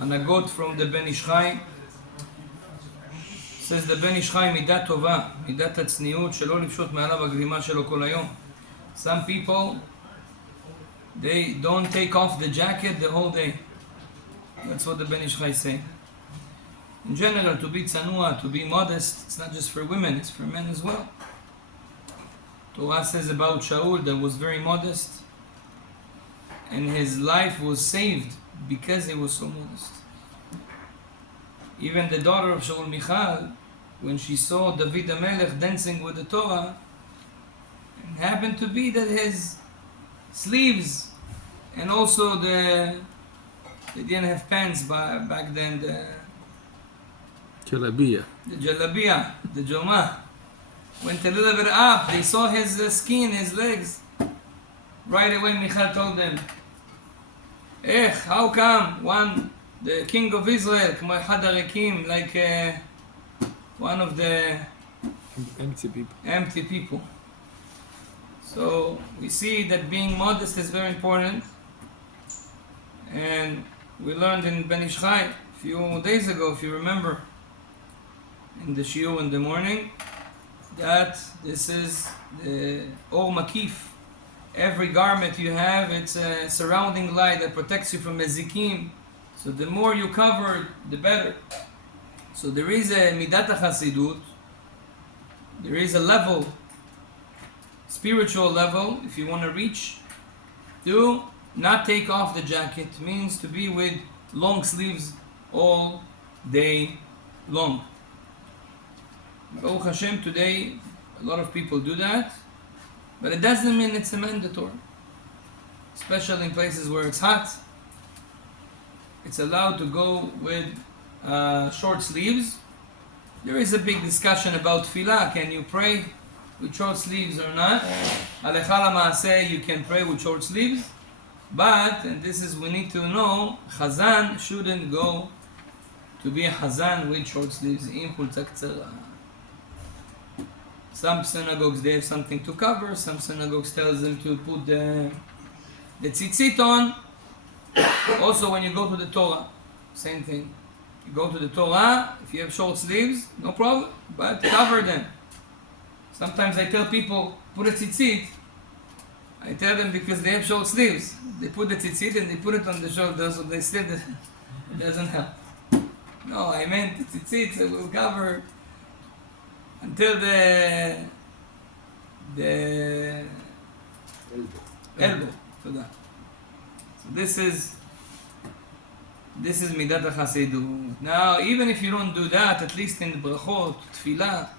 הנהגות from the Ben Ish Chai. says the Ben Ish Chai מידה טובה, מידת הצניעות שלא לפשוט מעליו הגלימה שלו כל היום. Some people, they don't take off the jacket the whole day. That's what the Ben Ish Chai say. In general, to be tzanua, to be modest, it's not just for women, it's for men as well. Torah says about Shaul that was very modest, and his life was saved because he was so modest. Even the daughter of Shaul Michal, when she saw David HaMelech dancing with the Torah, it happened to be that his sleeves and also they didn't have pants back then, the Jalabiya, the Jomah, went a little bit up. They saw his skin, his legs. Right away Michal told them, how come the king of Israel, כמו אחד הריקים, like one of the empty people. So we see that being modest is very important, and we learned in Ben Ish Chai a few days ago, if you remember, in the shiur in the morning, that this is the Or Makif. Every garment you have, it's a surrounding light that protects you from Mezikim. So the more you cover, the better. So there is a Midat HaChasidut, there is a level, spiritual level, if you want to reach, to not take off the jacket. Means to be with long sleeves all day long. Baruch Hashem, today a lot of people do that, but it doesn't mean it's a mandatory. Especially in places where it's hot, it's allowed to go with short sleeves. There is a big discussion about tefillah. Can you pray with short sleeves or not? Halacha l'maaseh, you can pray with short sleeves, but, and this is we need to know, Chazan shouldn't go to be a Chazan with short sleeves. Im chulza ktsara. Some synagogues, they have something to cover. Some synagogues tells them to put the tzitzit on. Also, when you go to the Torah, same thing. You go to the Torah, if you have short sleeves, no problem, but cover them. Sometimes I tell people, put a tzitzit. I tell them because they have short sleeves. They put the tzitzit and they put it on the shoulders, so they still, it doesn't help. No, I meant the tzitzit, so we'll cover until the elbow. So this is Midat HaChasidut. Now, even if you don't do that, at least in the brachot, tefillah,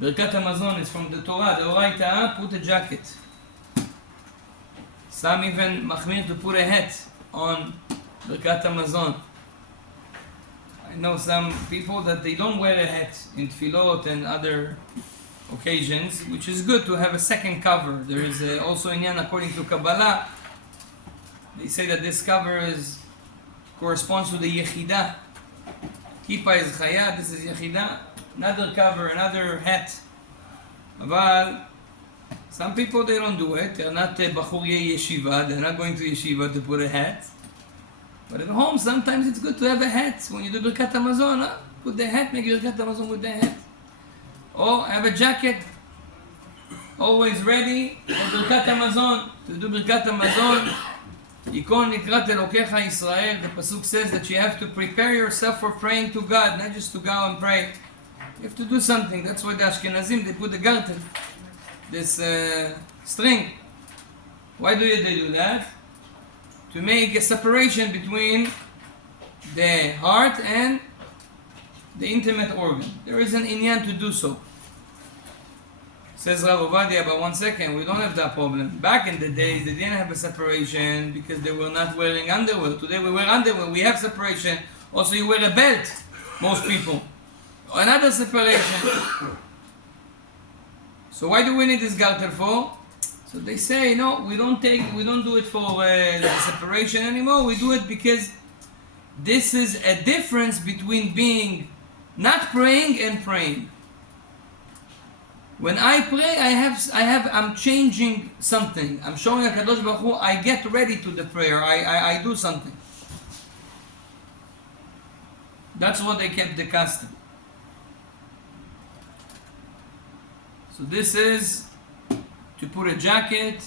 Birkat HaMazon is from the Torah, the Oraita, put a jacket. Some even machmir to put a hat on Birkat HaMazon. I know some people that they don't wear a hat in tefillot and other occasions, which is good to have a second cover. There is also inyan according to Kabalah. They say that this cover corresponds to the Yechidah. Kippa is Chaya, this is Yechidah. Another cover, another hat. But some people, they don't do it. They're not Bachuriyei Yeshiva. They're not going to Yeshiva to put a hat. But at home, sometimes it's good to have a hat. When you do Birkat HaMazon, put the hat, make Birkat HaMazon with the hat. Or have a jacket, always ready for Birkat HaMazon. To do Birkat HaMazon, Yikon Nikrat Elokecha Yisrael, the Pasuk says that you have to prepare yourself for praying to God, not just to go and pray. You have to do something. That's why the Ashkenazim, they put the garter, this string. Why do they do that? To make a separation between the heart and the intimate organ. There is an inyan to do so. Says Rav Ovadia, but 1 second, we don't have that problem. Back in the days, they didn't have a separation because they were not wearing underwear. Today we wear underwear, we have separation. Also you wear a belt, most people. Another separation. So why do we need this garter for? So they say, no, we don't do it for the separation anymore. We do it because this is a difference between being not praying and praying. When I pray, I'm changing something. I'm showing HaKadosh Baruch Hu, I get ready to the prayer. I do something. That's what they kept the custom. So this is to put a jacket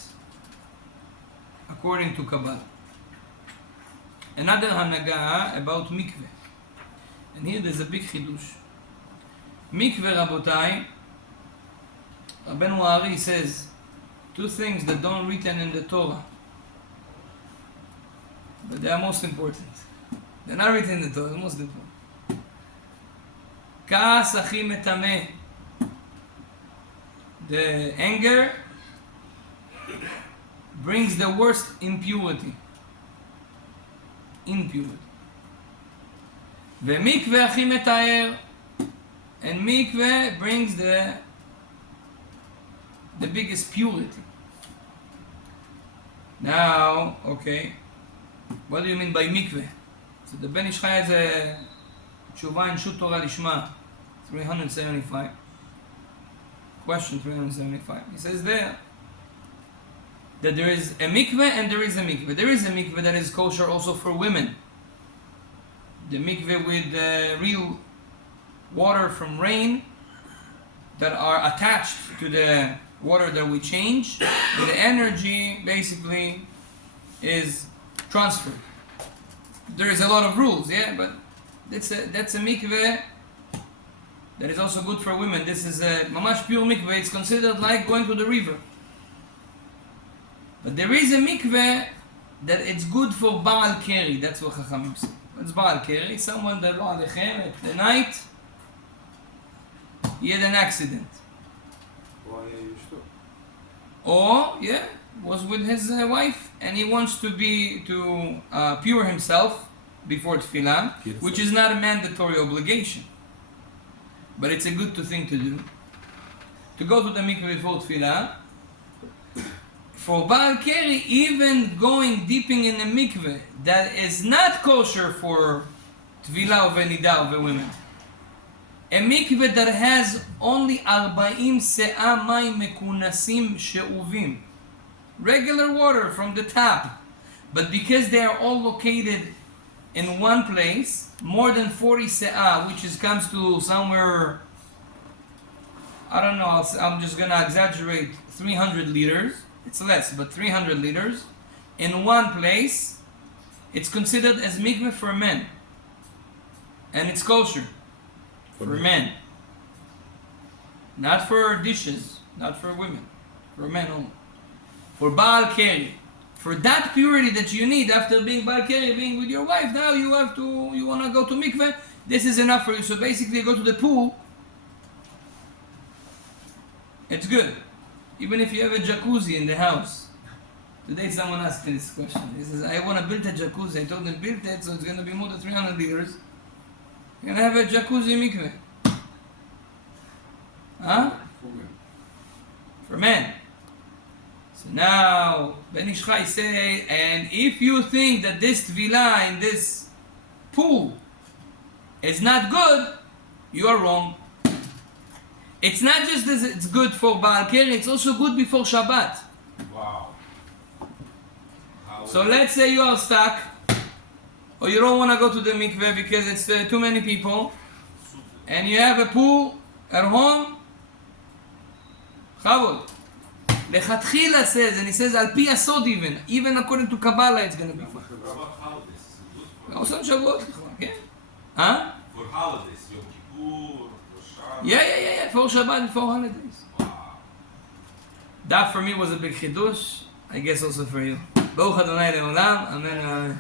according to Kabalah. Another hanaga about mikveh. And here there's a big chidush. Mikveh, Rabotai, Rabbeinu Ari says two things that don't written in the Torah, but they are most important. They're not written in the Torah, they're most important. Ka'as achi metameh. The anger brings the worst impurity. Impurity. Ve'mikveh achi metayer. And mikveh brings the biggest purity. Now, okay, what do you mean by mikveh? So the Ben Ish Chai has a tshuva in Shut Torah Lishma, 375. Question 375. He says there that there is a mikveh and there is a mikveh. There is a mikveh that is kosher also for women. The mikveh with real water from rain that are attached to the water that we change. The energy basically is transferred. There is a lot of rules, yeah, but that's a mikveh that is also good for women. This is a mamash pure mikveh. It's considered like going to the river. But there is a mikveh that it's good for Baal Keri. That's what Chachamim say. It's Baal Keri, someone that at the night he had an accident. Or, yeah, was with his wife and he wants to pure himself before tefillah, which is not a mandatory obligation. But it's a good thing to do. To go to the mikveh before tefillah. For Baal Keri, even dipping in a mikveh that is not kosher for tefillah or nida of women. A mikveh that has only 40 se'ah mayim mekunasim she'uvim. Regular water from the tap. But because they are all located in one place, more than 40 se'ah, which comes to somewhere, I don't know, I'm just going to exaggerate, 300 liters. It's less, but 300 liters. In one place, it's considered as mikveh for men. And it's kosher. For men. Not for dishes, not for women. For men only. For Baal Keri. For that purity that you need after being Baal Keri, being with your wife, now you want to go to mikveh, this is enough for you. So basically you go to the pool, it's good. Even if you have a jacuzzi in the house. Today someone asked me this question. He says, I want to build a jacuzzi. I told him, build it, so it's going to be more than 300 liters. You're going to have a jacuzzi mikveh. Huh? For men. So now, Ben Ish Chai say, and if you think that this tefillah in this pool is not good, you are wrong. It's not just that it's good for Baal Keri, it's also good before Shabbat. Wow. So let's say you are stuck, or you don't want to go to the mikveh because it's too many people, and you have a pool at home. Chavod. Lechatchila says, and he says al pi asod even according to Kabalah, it's going to be fine. Also Shavuot, okay? Huh? For holidays, Yom Kippur, Rosh Hashanah. Yeah. For Shabbat, for holidays. Wow. That for me was a big chidush. I guess also for you. Baruch Adonai Le'olam. Amen.